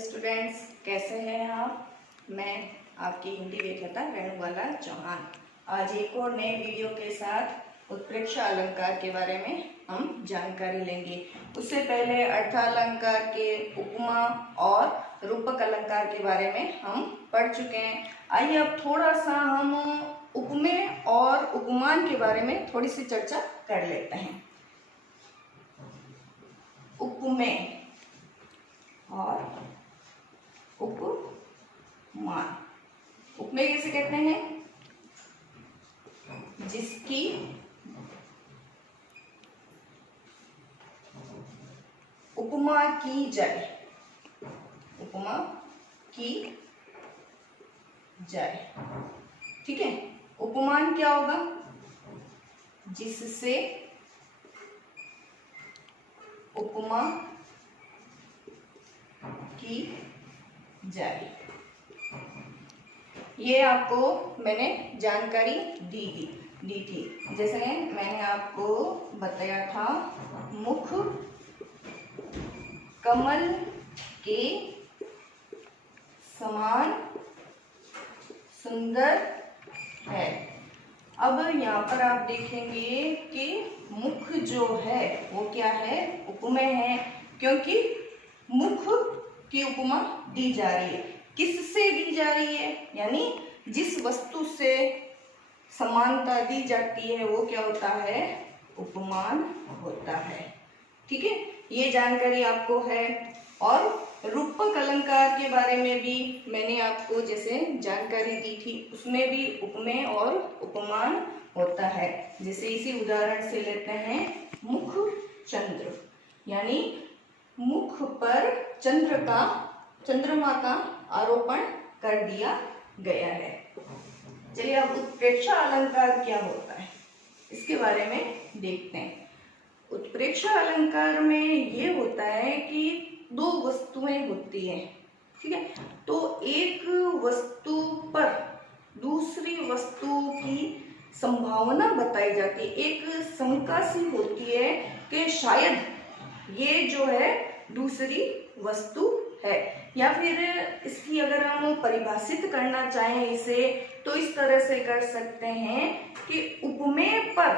Students, कैसे हैं आप। मैं आपकी हिंदी व्याख्याता रेणुबाला चौहान आज एक और नए वीडियो के साथ उत्प्रेक्ष अलंकार के बारे में हम जानकारी लेंगे। उससे पहले अर्थालंकार के उपमा और रूपक अलंकार के बारे में हम पढ़ चुके हैं। आइए अब थोड़ा सा हम उपमेय और उपमान के बारे में थोड़ी सी चर्चा कर लेते हैं। उपमेय और उपमान। उपमेय किसे कहते हैं? जिसकी उपमा की जाए, उपमा की जाए। ठीक है। उपमान क्या होगा? जिससे उपमा की जाए। ये आपको मैंने जानकारी दी थी। जैसे मैंने आपको बताया था, मुख कमल के समान सुंदर है। अब यहाँ पर आप देखेंगे कि मुख जो है वो क्या है? उपमेय है, क्योंकि मुख की उपमा दी जा रही है। किससे दी जा रही है? यानी जिस वस्तु से समानता दी जाती है वो क्या होता है? उपमान होता है। ठीक है, ये जानकारी आपको है। और रूपक अलंकार के बारे में भी मैंने आपको जैसे जानकारी दी थी, उसमें भी उपमेय और उपमान होता है। जैसे इसी उदाहरण से लेते हैं, मुख चंद्र, यानी मुख पर चंद्रमा का आरोपण कर दिया गया है। चलिए अब उत्प्रेक्ष अलंकार क्या होता है इसके बारे में देखते हैं। उत्प्रेक्ष अलंकार में ये होता है कि दो वस्तुएं होती हैं। ठीक है, तो एक वस्तु पर दूसरी वस्तु की संभावना बताई जाती है। एक शंका सी होती है कि शायद ये जो है दूसरी वस्तु है, या फिर इसकी अगर हम परिभाषित करना चाहें इसे, तो इस तरह से कर सकते हैं कि उपमेय पर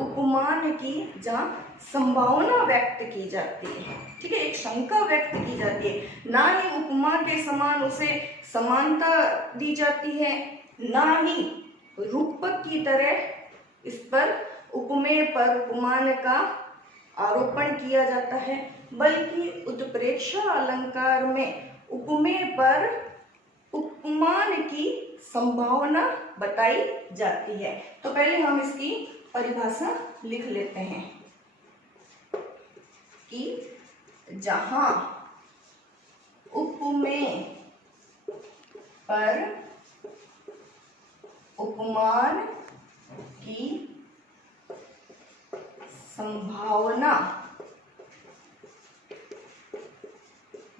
उपमान की जहाँ संभावना व्यक्त की जाती है। ठीक है, एक शंका व्यक्त की जाती है। ना ही उपमा के समान उसे समानता दी जाती है, ना ही रूपक की तरह इस पर उपमेय पर उपमान का आरोपण किया जाता है, बल्कि उत्प्रेक्ष अलंकार में उपमेय पर उपमान की संभावना बताई जाती है। तो पहले हम इसकी परिभाषा लिख लेते हैं कि जहां उपमेय पर उपमान की संभावना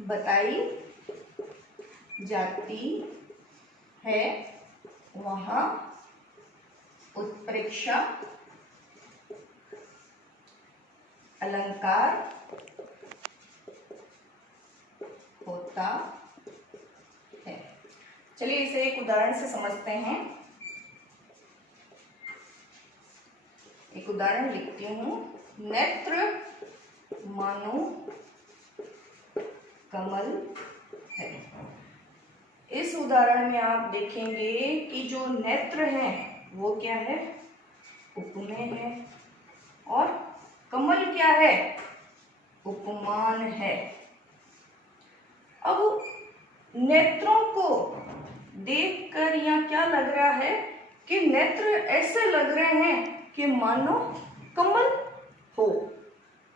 बताई जाती है, वहां उत्प्रेक्ष अलंकार होता है। चलिए इसे एक उदाहरण से समझते हैं। एक उदाहरण लिखती हूं। नेत्र मानो कमल है। इस उदाहरण में आप देखेंगे कि जो नेत्र है वो क्या है? उपमेय है। और कमल क्या है? उपमान है। अब नेत्रों को देखकर यहां क्या लग रहा है कि नेत्र ऐसे लग रहे हैं कि मानो कमल हो।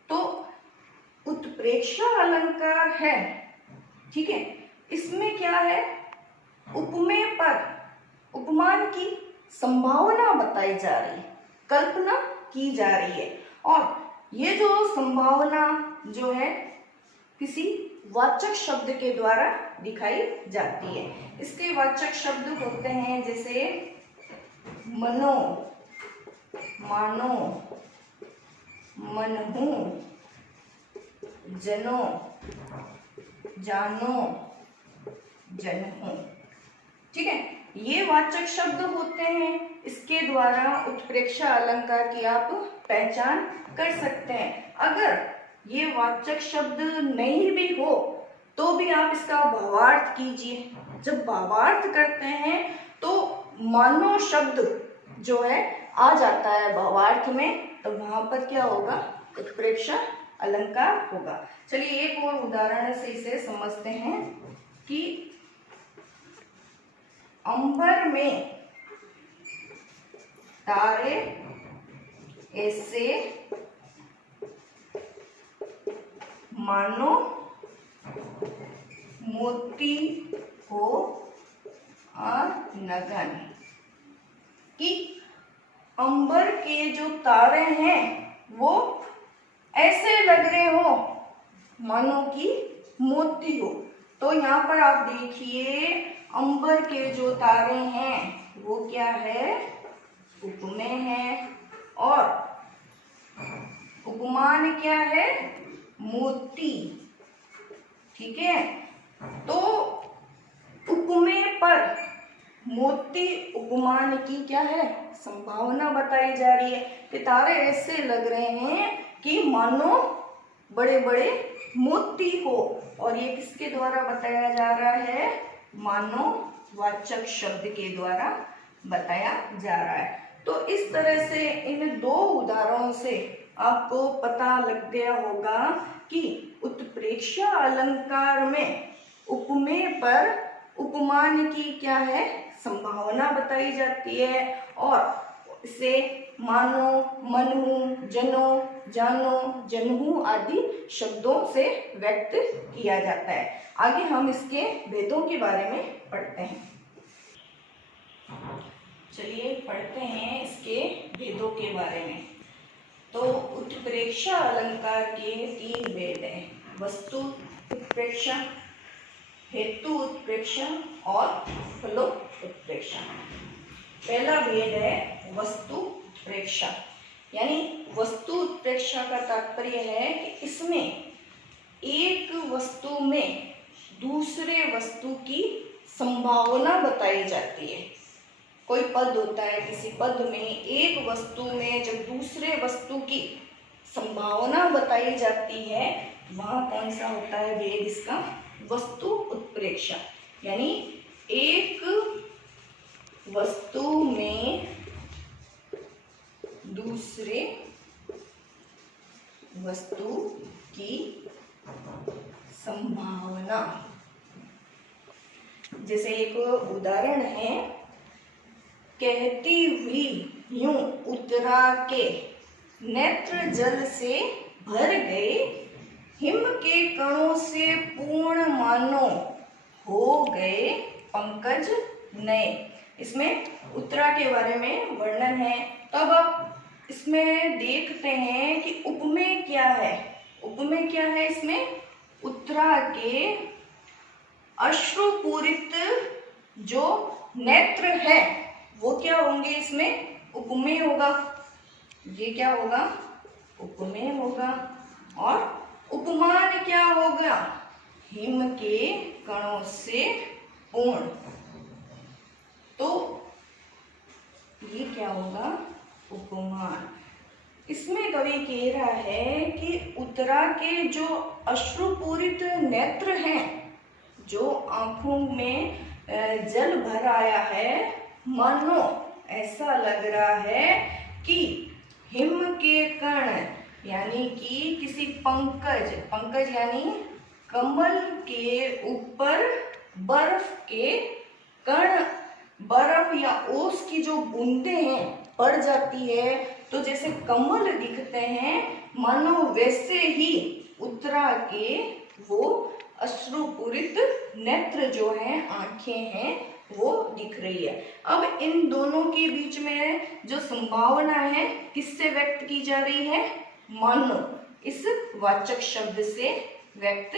तो उत्प्रेक्ष अलंकार है। ठीक है, इसमें क्या है? उपमेय पर उपमान की संभावना बताई जा रही है, कल्पना की जा रही है। और ये जो संभावना जो है किसी वाचक शब्द के द्वारा दिखाई जाती है। इसके वाचक शब्द होते हैं जैसे मनो, मानो, मनहु, जनो, जानो, जनहूं। ठीक है, ये वाचक शब्द होते हैं, इसके द्वारा उत्प्रेक्षा अलंकार की आप पहचान कर सकते हैं। अगर ये वाचक शब्द नहीं भी हो तो भी आप इसका भावार्थ कीजिए। जब भावार्थ करते हैं तो मानो शब्द जो है आ जाता है भावार्थ में, तो वहां पर क्या होगा, उत्प्रेक्षा अलंकार होगा। चलिए एक और उदाहरण से इसे समझते हैं कि अंबर में तारे ऐसे मानो मोती हो नगन, कि अंबर के जो तारे हैं वो ऐसे लग रहे हो मानो कि मोती हो। तो यहाँ पर आप देखिए अंबर के जो तारे हैं वो क्या है, उपमेय है, और उपमान क्या है, मोती। ठीक है, तो उपमेय पर मोती उपमान की क्या है, संभावना बताई जा रही है कि तारे ऐसे लग रहे हैं कि मानो बड़े बड़े मोती हो, और ये किसके द्वारा बताया जा रहा है, मानो वाचक शब्द के द्वारा बताया जा रहा है। तो इस तरह से इन दो उदाहरणों से आपको पता लग गया होगा कि उत्प्रेक्षा अलंकार में उपमेय पर उपमान की क्या है, संभावना बताई जाती है, और इसे मानो, मनहूं, जनो, जानो, जनहूं आदि शब्दों से व्यक्त किया जाता है। आगे हम इसके भेदों के बारे में पढ़ते हैं। चलिए पढ़ते हैं इसके भेदों के बारे में। तो उत्प्रेक्षा अलंकार के 3 भेद हैं, वस्तु उत्प्रेक्षा, हेतु उत्प्रेक्षा और फलो उत्प्रेक्षा। पहला भेद है वस्तु उत्प्रेक्षा, यानी वस्तु उत्प्रेक्षा का तात्पर्य है कि इसमें एक वस्तु में दूसरे वस्तु की संभावना बताई जाती है। कोई पद होता है, किसी पद में एक वस्तु में जब दूसरे वस्तु की संभावना बताई जाती है, वहां कौन सा होता है भेद इसका, वस्तु उत्प्रेक्षा। यानी एक वस्तु में दूसरे वस्तु की संभावना। जैसे एक उदाहरण है, कहती हुई यूं उतरा के नेत्र जल से भर गए, हिम के कणों से पूर्ण मानो हो गए पंकज नए। इसमें उत्तरा के बारे में वर्णन है। तब आप इसमें देखते हैं कि उपमेय क्या है। उपमेय क्या है, इसमें उत्तरा के अश्रुपूरित जो नेत्र है वो क्या होंगे, इसमें उपमेय होगा। ये क्या होगा, उपमेय होगा। और उपमान क्या होगा, हिम के कणों से पूर्ण। तो ये क्या होगा, उपमान। इसमें कवि कह रहा है कि उत्तरा के जो अश्रुपूरित नेत्र हैं, जो आंखों में जल भर आया है, मानो ऐसा लग रहा है कि हिम के कण यानी कि किसी पंकज, पंकज यानी कमल के ऊपर बर्फ के कण, बर्फ या ओस की जो बूंदे हैं पड़ जाती है, तो जैसे कमल दिखते हैं, मानो वैसे ही उत्तरा के वो अश्रुपूरित नेत्र जो हैं, आंखें हैं, वो दिख रही है। अब इन दोनों के बीच में जो संभावना है किससे व्यक्त की जा रही है, मानो, इस वाचक शब्द से व्यक्त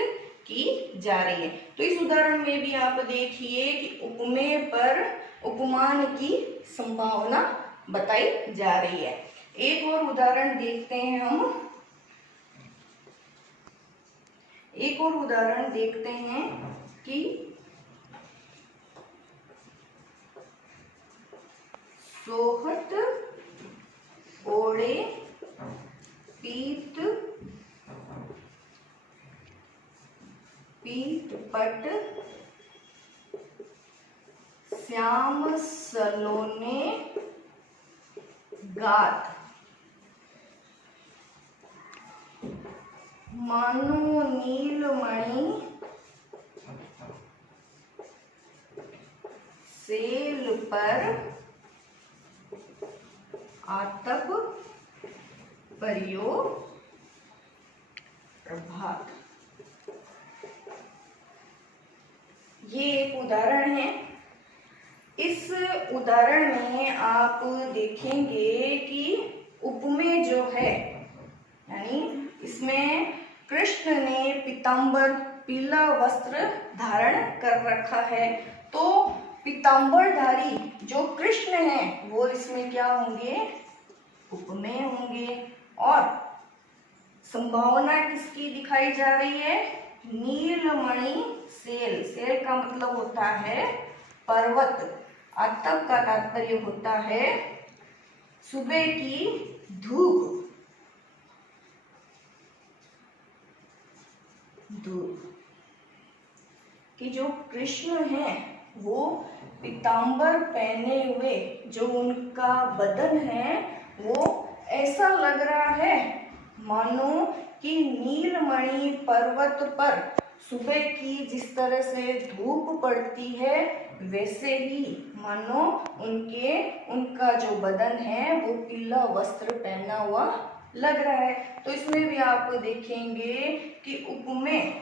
की जा रही है। तो इस उदाहरण में भी आप देखिए कि उपमेय पर उपमान की संभावना बताई जा रही है। एक और उदाहरण देखते हैं हम। एक और उदाहरण देखते हैं कि सोहत ओढ़े पीत पट श्याम सलोने गात मानो नीलमणि सेल पर आतप परियो प्रभात। ये एक उदाहरण है। इस उदाहरण में आप देखेंगे कि उपमेय जो है, यानी इसमें कृष्ण ने पीतांबर पीला वस्त्र धारण कर रखा है, तो पीतांबरधारी जो कृष्ण है वो इसमें क्या होंगे, उपमेय होंगे। और संभावना किसकी दिखाई जा रही है, नीलमणि सेल। सेल का मतलब होता है पर्वत, आतप का तात्पर्य होता है सुबह की धूप। कि जो कृष्ण है वो पीतांबर पहने हुए, जो उनका बदन है वो ऐसा लग रहा है मानो कि नीलमणि पर्वत पर सुबह की जिस तरह से धूप पड़ती है वैसे ही मानो उनका जो बदन है वो पीला वस्त्र पहना हुआ लग रहा है। तो इसमें भी आप देखेंगे कि उपमेय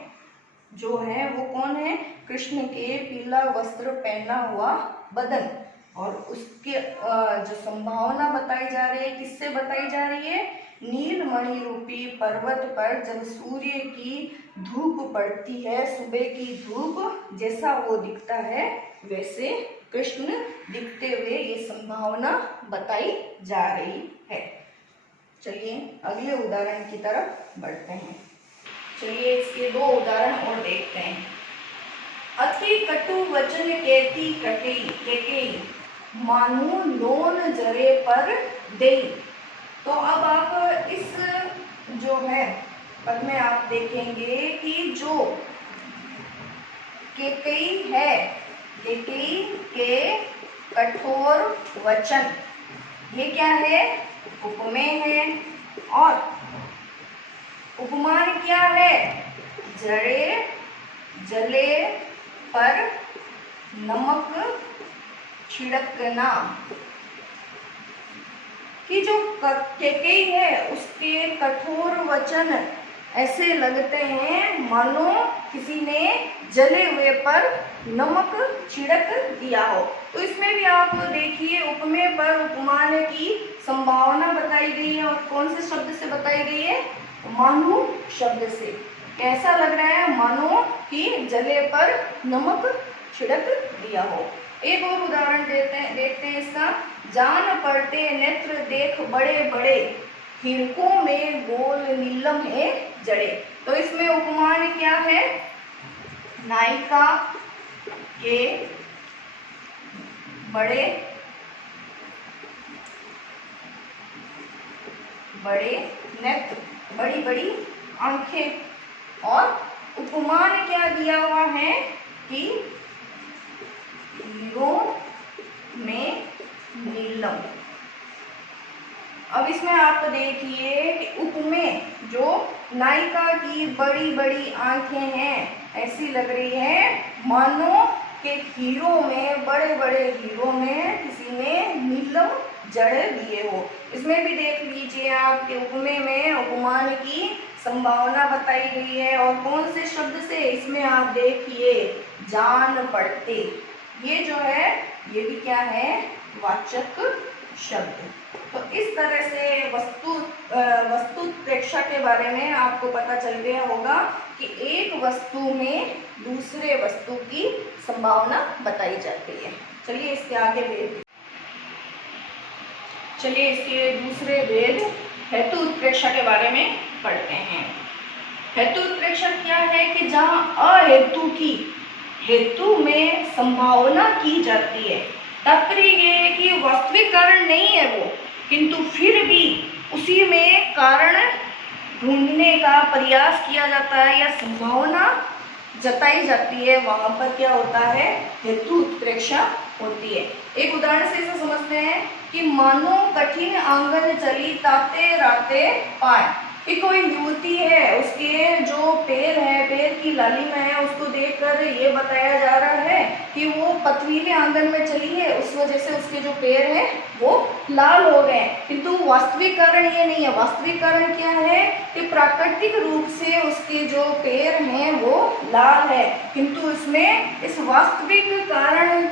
जो है वो कौन है, कृष्ण के पीला वस्त्र पहना हुआ बदन। और उसके जो संभावना बताई जा रही है, किससे बताई जा रही है, नीलमणि रूपी पर्वत पर जब सूर्य की धूप पड़ती है, सुबह की धूप जैसा वो दिखता है वैसे कृष्ण दिखते हुए ये संभावना बताई जा रही है। चलिए अगले उदाहरण की तरफ बढ़ते हैं। चलिए इसके दो उदाहरण और देखते हैं। अति कटु वचन कहती कटेई मानो लोन जरे पर देई। तो अब आप इस जो है पद में आप देखेंगे कि जो केकई है, केकई के कठोर वचन, ये क्या है, उपमेय है। और उपमान क्या है, जले पर नमक छिड़कना। कि जो केकई है उसके कठोर वचन ऐसे लगते हैं मानो किसी ने जले हुए पर नमक छिड़क दिया हो। तो इसमें भी आप देखिए उपमेय पर उपमान की संभावना बताई गई है। और कौन से शब्द से बताई गई है, मानो शब्द से। कैसा लग रहा है, मानो कि जले पर नमक छिड़क दिया हो। एक और उदाहरण देखते हैं इसका। जान पड़ते नेत्र देख बड़े बड़े हिरकों में गोल नीलम है जड़े। तो इसमें उपमान क्या है, नायिका के बड़े नेत्र, बड़ी बड़ी आंखें। और उपमान क्या दिया हुआ है कि हीरो में नीलम। अब इसमें आप देखिए कि उपमेय जो नायिका की बड़ी बड़ी आंखें हैं ऐसी लग रही है मानो कि हीरो में, बड़े बड़े हीरो में किसी ने नीलम जड़ दिए हो। इसमें भी देख लीजिए आपके उपमेय में उपमान की संभावना बताई गई है। और कौन से शब्द से, इसमें आप देखिए जान पड़ते, ये जो है ये भी क्या है, वाचक शब्द। तो इस तरह से वस्तु प्रेक्षा के बारे में आपको पता चल गया होगा कि एक वस्तु में दूसरे वस्तु की संभावना बताई जाती है। चलिए इसके आगे भेद, चलिए इसके दूसरे भेद हेतु उत्प्रेक्षा के बारे में पढ़ते हैं। हेतु उत्प्रेक्षा क्या है कि जहाँ अहेतु की हेतु में संभावना की जाती है। तात्पर्य ये है कि वास्तविक कारण नहीं है वो, किंतु फिर भी उसी में कारण ढूंढने का प्रयास किया जाता है या संभावना जताई जाती है, वहां पर क्या होता है, हेतु उत्प्रेक्षा होती है। एक उदाहरण से इसे समझते हैं कि मानो कठिन आंगन चली ताते राते पाए, कि कोई युवती है, उसके जो पैर है, पैर की लालिमा है, उसको देखकर ये बताया जा रहा है कि वो पथरीले आंगन में चली है, उस वजह से उसके जो पैर हैं वो लाल हो गए। किंतु वास्तविक कारण ये नहीं है। वास्तविक कारण क्या है कि प्राकृतिक रूप से उसके जो पैर हैं वो लाल है, किंतु इसमें इस वास्तविक कारण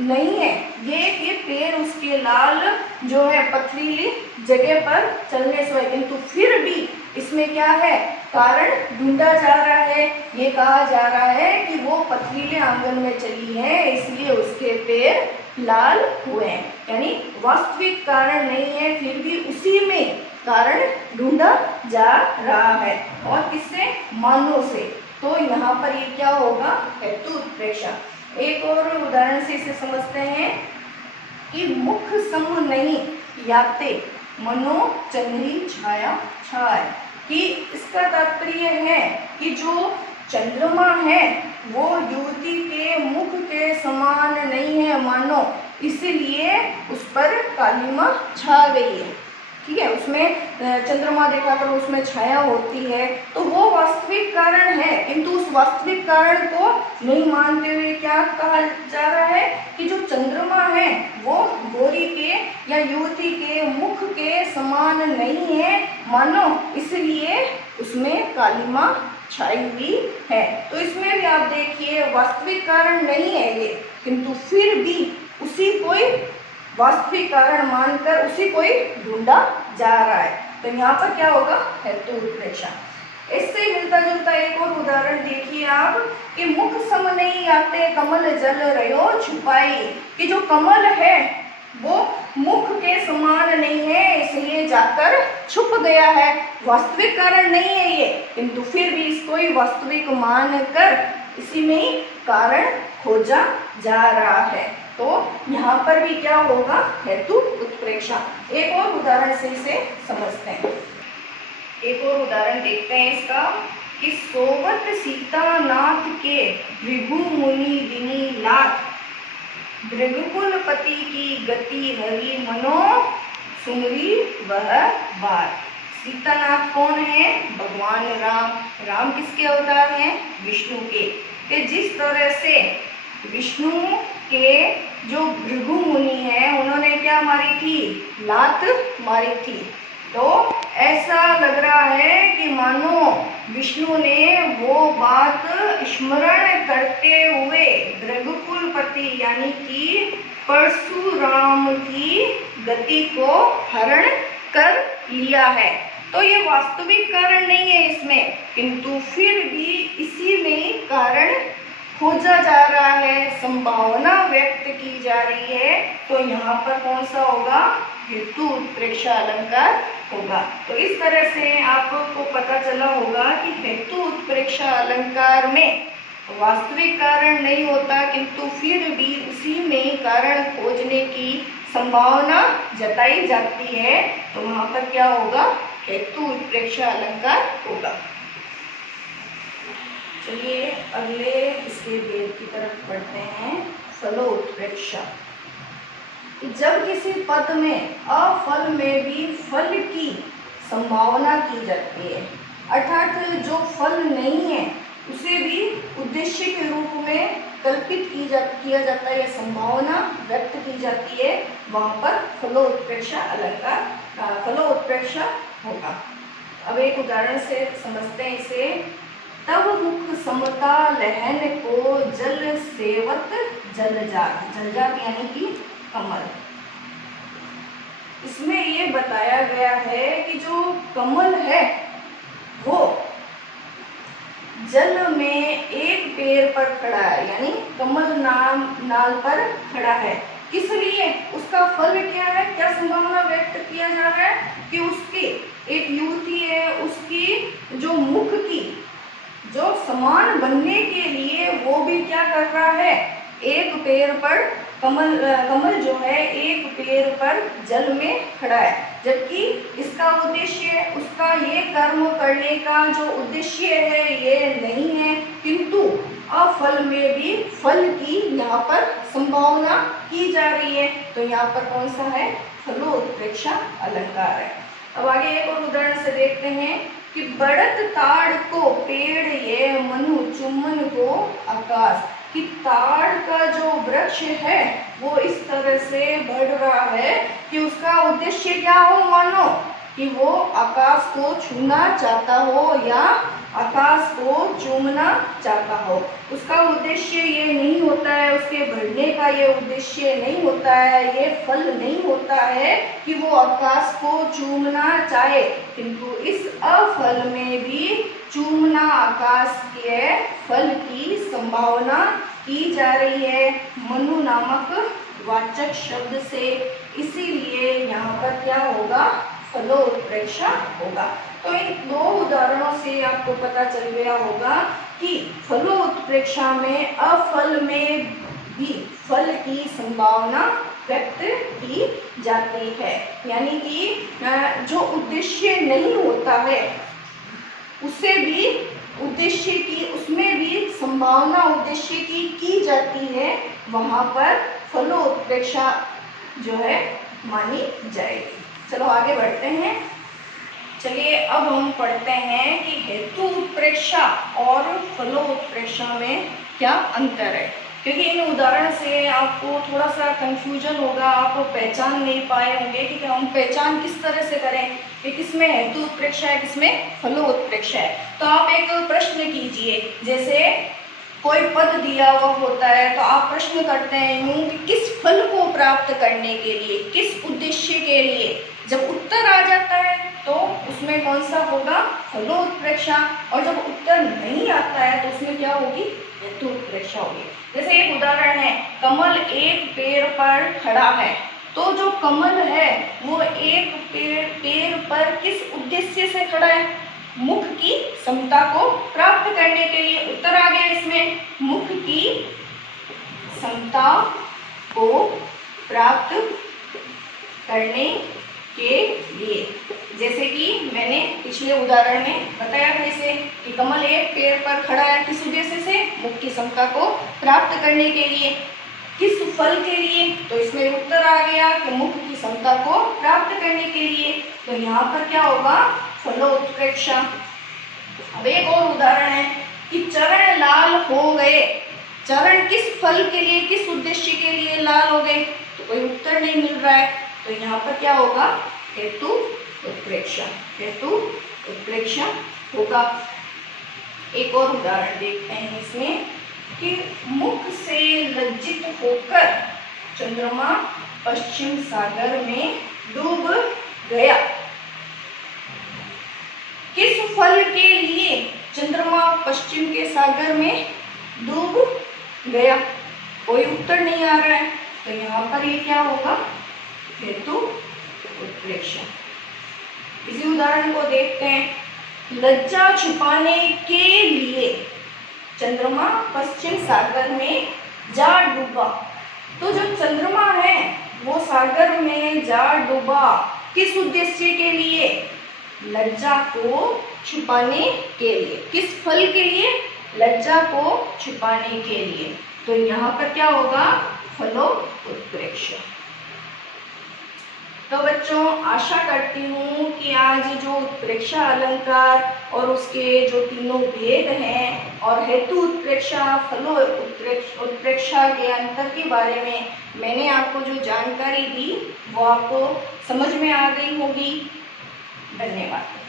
नहीं है ये पैर उसके लाल जो है पथरीली जगह पर चलने से, किंतु फिर भी इसमें क्या है, कारण ढूंढा जा रहा है। ये कहा जा रहा है कि वो पथरीले आंगन में चली है, इसलिए उसके पैर लाल हुए हैं। यानी वास्तविक कारण नहीं है, फिर भी उसी में कारण ढूंढा जा रहा है। और किससे, मानो से। तो यहाँ पर ये क्या होगा, हेतु उत्प्रेक्षा। एक और उदाहरण से इसे समझते हैं कि मुख सम नहीं याते मनो चंद्री छाया छाय, कि इसका तात्पर्य है कि जो चंद्रमा है वो युवती के मुख के समान नहीं है मानो, इसीलिए उस पर कालिमा छा गई है। ठीक है, उसमें चंद्रमा देखा कर उसमें छाया होती है, तो वो वास्तविक कारण है, किंतु उस वास्तविक कारण को नहीं मानते हुए क्या कहा जा रहा है कि जो चंद्रमा है वो गोरी के या युवती के मुख के समान नहीं है मानो, इसलिए उसमें कालिमा छाई हुई है। तो इसमें भी आप देखिए वास्तविक कारण नहीं है ये, किंतु फिर भी उसी कोई वास्तविक कारण मानकर उसी को ही ढूंढा जा रहा है। तो यहाँ पर क्या होगा, हेतु उत्प्रेक्षा। इससे मिलता जुलता एक और उदाहरण देखिए आप कि मुख सम नहीं आते कमल जल रयो छुपाई, कि जो कमल है वो मुख के समान नहीं है, इसलिए जाकर छुप गया है। वास्तविक कारण नहीं है ये, किंतु फिर भी इसको ही वास्तविक मानकर इसी में ही कारण खोजा जा रहा है। तो यहाँ पर भी क्या होगा, हेतु उत्प्रेक्षा। एक और उदाहरण से इसे समझते हैं। एक और उदाहरण देखते हैं इसका कि सोवत सीता नाथ के भृगु मुनि दिनी लाथ, भृगुकुल पति की गति हरि मनो सुमरी वह बार। सीतानाथ कौन है, भगवान राम। राम किसके अवतार हैं, विष्णु के। कि जिस तरह से विष्णु के जो भृगु मुनि है उन्होंने क्या मारी थी, लात मारी थी, तो ऐसा लग रहा है कि मानो विष्णु ने वो बात स्मरण करते हुए भृगुकुलपति यानी कि परशुराम की गति को हरण कर लिया है। तो ये वास्तविक कारण नहीं है इसमें, किंतु फिर भी इसी में कारण खोजा जा रहा है, संभावना व्यक्त की जा रही है। तो यहाँ पर कौन सा होगा, हेतु उत्प्रेक्षा अलंकार होगा। तो इस तरह से आपको पता चला होगा कि हेतु उत्प्रेक्षा अलंकार में वास्तविक कारण नहीं होता, किंतु फिर भी उसी में कारण खोजने की संभावना जताई जाती है। तो वहाँ पर क्या होगा, हेतु उत्प्रेक्षा अलंकार होगा। चलिए अगले इसके भेद की तरफ बढ़ते हैं। फलो उत्प्रेक्षा। जब किसी पद में अफल में भी फल की संभावना की जाती है, अर्थात जो फल नहीं है उसे भी उद्देश्य के रूप में कल्पित किया जाता है या संभावना व्यक्त की जाती है, वहाँ पर फलोत्प्रेक्षा अलंकार फलोत्प्रेक्षा होगा। अब एक उदाहरण से समझते हैं इसे। तब मुख समता लहन को जल सेवत जलजात, जलजात यानी कि कमल। इसमें ये बताया गया है कि जो कमल है वो जल में एक पैर पर खड़ा है, यानी कमल नाल पर खड़ा है। किस लिए, उसका फल क्या है, क्या संभावना व्यक्त किया जा रहा है कि उसकी एक युवती है, उसकी जो मुख की जो समान बनने के लिए वो भी क्या कर रहा है, एक पैर पर कमल जो है एक पैर पर जल में खड़ा है, जबकि इसका उद्देश्य उसका ये कर्म करने का जो उद्देश्य है ये नहीं है, किंतु अफल में भी फल की यहाँ पर संभावना की जा रही है। तो यहाँ पर कौन सा है, फलोत्प्रेक्षा अलंकार है। अब आगे एक और उदाहरण से देखते हैं कि बढ़त ताड़ को पेड़ ये मनु चुम्बन को आकाश, कि ताड़ का जो वृक्ष है वो इस तरह से बढ़ रहा है कि उसका उद्देश्य क्या हो, मानो कि वो आकाश को छूना चाहता हो या आकाश को चूमना चाहता हो। उसका उद्देश्य ये नहीं होता है, उसके बढ़ने का ये उद्देश्य नहीं होता है, ये फल नहीं होता है कि वो आकाश को चूमना चाहे, किंतु इस अफल में भी चूमना आकाश के फल की संभावना की जा रही है मनु नामक वाचक शब्द से। इसीलिए यहाँ पर क्या होगा, फलोत्प्रेक्षा होगा। तो इन दो उदाहरणों से आपको पता चल गया होगा कि फलोत्प्रेक्षा में अफल में भी फल की संभावना व्यक्त की जाती है, यानी कि जो उद्देश्य नहीं होता है उससे भी उद्देश्य की, उसमें भी संभावना उद्देश्य की जाती है, वहां पर फलोत्प्रेक्षा जो है मानी जाएगी। चलो आगे बढ़ते हैं। चलिए अब हम पढ़ते हैं कि हेतु उत्प्रेक्षा और फलोत्प्रेक्षा में क्या अंतर है, क्योंकि इन उदाहरण से आपको थोड़ा सा कंफ्यूजन होगा, आप पहचान नहीं पाए होंगे कि हम पहचान किस तरह से करें कि किसमें हेतु उत्प्रेक्षा है, किसमें फलोत्प्रेक्षा है। तो आप एक प्रश्न कीजिए, जैसे कोई पद दिया हुआ होता है तो आप प्रश्न करते हैं यूं कि किस फल को प्राप्त करने के लिए, किस उद्देश्य के लिए। जब उत्तर आ जाता है तो उसमें कौन सा होगा, फलोत्प्रेक्षा, और जब उत्तर नहीं आता है तो उसमें क्या होगी, हेतु उत्प्रेक्षा होगी। जैसे एक उदाहरण है, कमल एक पेड़ पर खड़ा है, तो जो कमल है वो एक पेड़ पर किस उद्देश्य से खड़ा है, मुख की समता को प्राप्त करने के लिए। उत्तर आ गया इसमें, मुख की समता को प्राप्त करने के लिए। जैसे कि मैंने पिछले उदाहरण में बताया था इसे कि कमल एक पेड़ पर खड़ा है, किस उद्देश्य से, मुख की समता को प्राप्त करने के लिए। किस फल के लिए, तो इसमें उत्तर आ गया कि मुख की समता को प्राप्त करने के लिए। तो यहाँ पर क्या होगा, फलोत्प्रेक्षा। अब एक और उदाहरण है कि चरण लाल हो गए, चरण किस फल के लिए, किस उद्देश्य के लिए लाल हो गए, तो कोई उत्तर नहीं मिल रहा है, तो यहाँ पर क्या होगा, हेतु उत्प्रेक्षा, हेतु उत्प्रेक्षा होगा। एक और उदाहरण देखते हैं इसमें कि मुख से लज्जित होकर चंद्रमा पश्चिम सागर में डूब गया। किस फल के लिए चंद्रमा पश्चिम के सागर में डूब गया, कोई उत्तर नहीं आ रहा है, तो यहाँ पर ये क्या होगा, हेतु उत्प्रेक्षा। इसी उदाहरण को देखते हैं, लज्जा छुपाने के लिए चंद्रमा पश्चिम सागर में जा डूबा। तो जो चंद्रमा है वो सागर में जा डूबा, किस उद्देश्य के लिए, लज्जा को छुपाने के लिए। किस फल के लिए, लज्जा को छुपाने के लिए। तो यहाँ पर क्या होगा, फलोत्प्रेक्षा। तो बच्चों, आशा करती हूँ कि आज जो उत्प्रेक्षा अलंकार और उसके जो तीनों भेद हैं और हेतु उत्प्रेक्षा, फलो उत्प्रेक्षा के अंतर के बारे में मैंने आपको जो जानकारी दी वो आपको समझ में आ गई होगी। धन्यवाद।